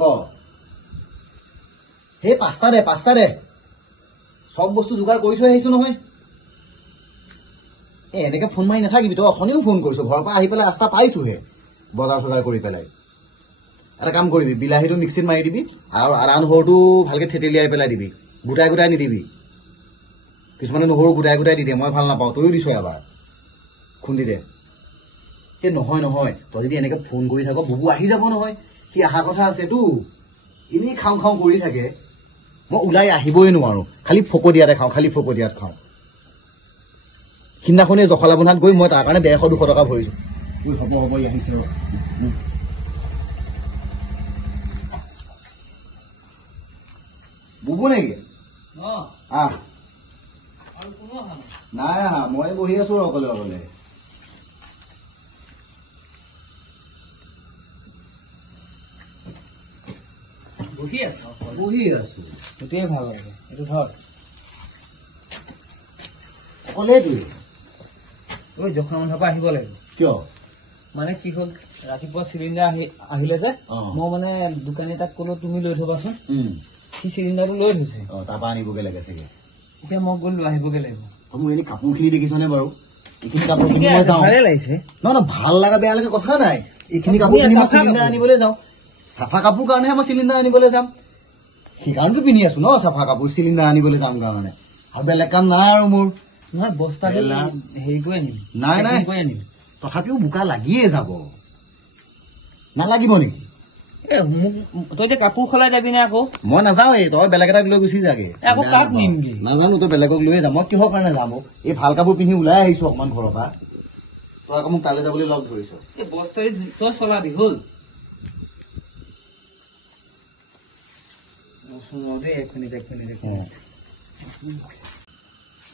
ক সেই 5টা দে সব বস্তু যোগাৰ কৰি থৈ আহিছো নহয় এনেকে ফোন মাৰি নাথাকিবি তই অথনিও ফোন কৰিছো ঘৰৰ পৰা আহি পেলাই ৰাস্তা পাইছোহে বজাৰ চজাৰ কৰি পেলাই এটা কাম কৰিবি বিলাহীটো মিক্সিত মাৰি দিবি আৰু আদা নহৰুটো ভালকে থেতেলিয়াই পেলাই দিবি গোটাই গোটাই নিদিবি কিছুমানে নহৰু গোটাই গোটাই দি দিয়ে মই ভাল নাপাওঁ তয়ো দিছ এবাৰ খুন্দি দে এই নহয় তই যদি এনেকে ফোন কৰি থাক বুবু আহি যাব নহয় সি অহা কথা আছেতো এনেই খাওঁ খাওঁ কৰি থাকে মই ওলাই আহিবই নোৱাৰো খালি ফকদিয়াতে খাওঁ খাওঁ সিদিনাখনে জখলা বন্ধাত গৈ মই তাৰ কাৰণে 150-200 টকা ভৰিছো হ'ব আহিছে ৰ বুবু নেকি নাই মই বহি আছো অকলে বহি আছো সেইটোৱে ভাল লাগে এইটো ধৰ অকলে তুই ঐ জখলা বন্ধাৰ পৰা আহিব লাগিব কিয় মানে কি হ'ল ৰাতিপুৱা চিলিণ্ডাৰ আহিলে যে মই মানে দোকানী তাক ক'লো তুমি লৈ থবাচোন সি চিলিণ্ডাৰটো লৈ থৈছে তাৰপৰা আনিবগে লাগে চাগে এতিয়া মই গ'লো আহিবগে লাগিব মোৰ এনে কাপোৰখিনি দেখিছনে বাৰু এইখিনি কাপোৰখিনি মই যাওঁ ভালে লাগিছে নহয় ভাল লগা বেয়া লগা কথা নাই এইখিনি কাপোৰখিনি মই চিলিণ্ডাৰ আনিবলৈ যাওঁ চাফা কাপোৰ কাৰণেহে মই চিলিণ্ডাৰ আনিবলৈ যাম সেইকাৰণেতো পিন্ধি আছো ন চাফা কাপোৰ চিলিণ্ডাৰ আনিবলৈ যাম কাৰণে আৰু বেলেগ কাম নাই আৰু মোৰ নহয় বস্তাটো হেৰি কৰি আনিম নাই তথাপিও বোকা লাগিয়ে যাব নালাগিব নেকি তই যে কাপোৰ সলাই যাবি নে আকৌ মই নাযাওঁ তই বেলেগ এটাক লৈ গুচি যাগে আকৌ কাক নিমগি নাজানো তই বেলেগক লৈয়ে যাম মই কিহৰ কাৰণে যাম এই ভাল কাপোৰ পিন্ধি ওলাই আহিছো অকমান ঘৰৰ পৰা তই আকৌ মোক তালৈ যাবলৈ লগ ধৰিছ বস্তা তই চলাবি হ'ল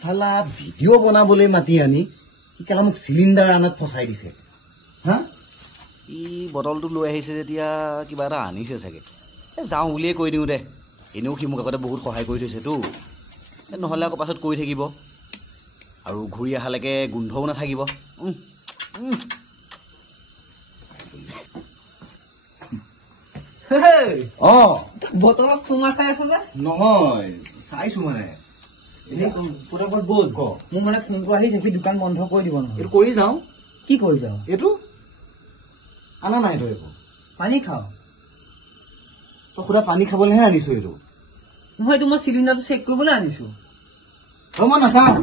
চালা ভিডিঅ' বনাবলৈ মাতি আনি সি কেলা মোক চিলিণ্ডাৰ আনাত ফচাই দিছে হা ই বটলটো লৈ আহিছে যেতিয়া কিবা এটা আনিছে চাগে যাওঁ বুলিয়ে কৈ দিওঁ দে এনেও সি মোক আগতে বহুত সহায় কৰি থৈছেতো নহ'লে আকৌ পাছত কৰি থাকিব আৰু ঘূৰি অহালৈকে গোন্ধও নাথাকিব বটলত চুমা খাই আছ যে নহয় চাইছো মানে বল মোৰ মানে ফোনটো আহিছে সি দোকান বন্ধ কৰি দিব নহয় এইটো কৰি যাওঁ কি কৰি যাওঁ এইটো আনা নাই তই একো পানী খাওঁ তই সুধা পানী খাবলৈহে আনিছো এইটো নহয় এইটো মই চিলিণ্ডাৰটো চেক কৰিবলৈ আনিছো মই নাযাওঁ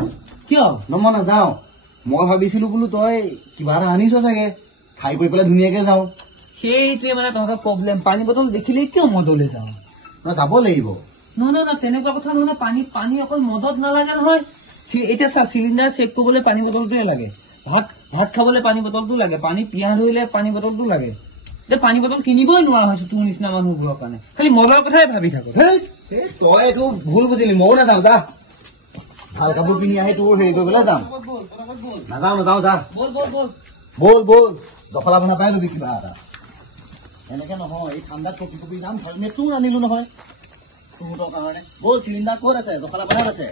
কিয় মই নাযাওঁ মই ভাবিছিলো বোলো তই কিবা এটা আনিছ চাগে খাই কৰি পেলাই ধুনীয়াকে যাওঁ সেইটোৱে মানে তহঁতৰ প্ৰব্লেম পানী বটল দেখিলেই কিয় মদলৈ যাওঁ যাব লাগিব নহয় তেনেকুৱা কথা নহয় পানী অকল মদত নালাগে নহয় এতিয়া চা চিলিণ্ডাৰ চেক কৰিবলৈ পানী বটলটোৱে লাগে ভাত খাবলৈ পানী বটলটো লাগে পানী পিয়াহ ধৰিলে পানী বটলটো লাগে এতিয়া পানী বটল কিনিবই নোৱাৰা হৈছো তোৰ নিচিনা মানুহবোৰৰ কাৰণে খালি মদৰ কথাই ভাবি থাকো তই এইটো ভুল বুজিলি ময়ো নাযাওঁ যা ভাল কাপোৰ পিন্ধি আহি তোৰ হেৰি কৰিবলৈ যাম নাযাওঁ যা বল জখলা বন্ধা পাই লবি কিবা এটা এনেকে নহয় এই ঠাণ্ডাত কপি যাম হেলমেটটোও আনিলো নহয় তহঁতৰ কাৰণে বল চিলিণ্ডাৰ ক'ত আছে জখলা বন্ধাত আছে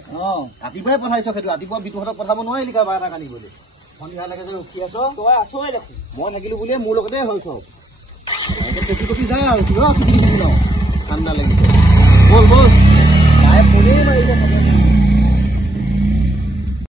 ৰাতিপুৱাই পঠাইছ সেইটো ৰাতিপুৱা বিতুহঁতক পঠাব নোৱাৰিলি কিবা এটা আনিবলৈ সন্ধিয়ালৈকে যে ৰখি আছ তই আছই দেখোন মই থাকিলো বুলিয়ে মোৰ লগতে হৈ চব কপি যা আৰু ঠাণ্ডা লাগিছে বল তাই ফোনেই মাৰিলে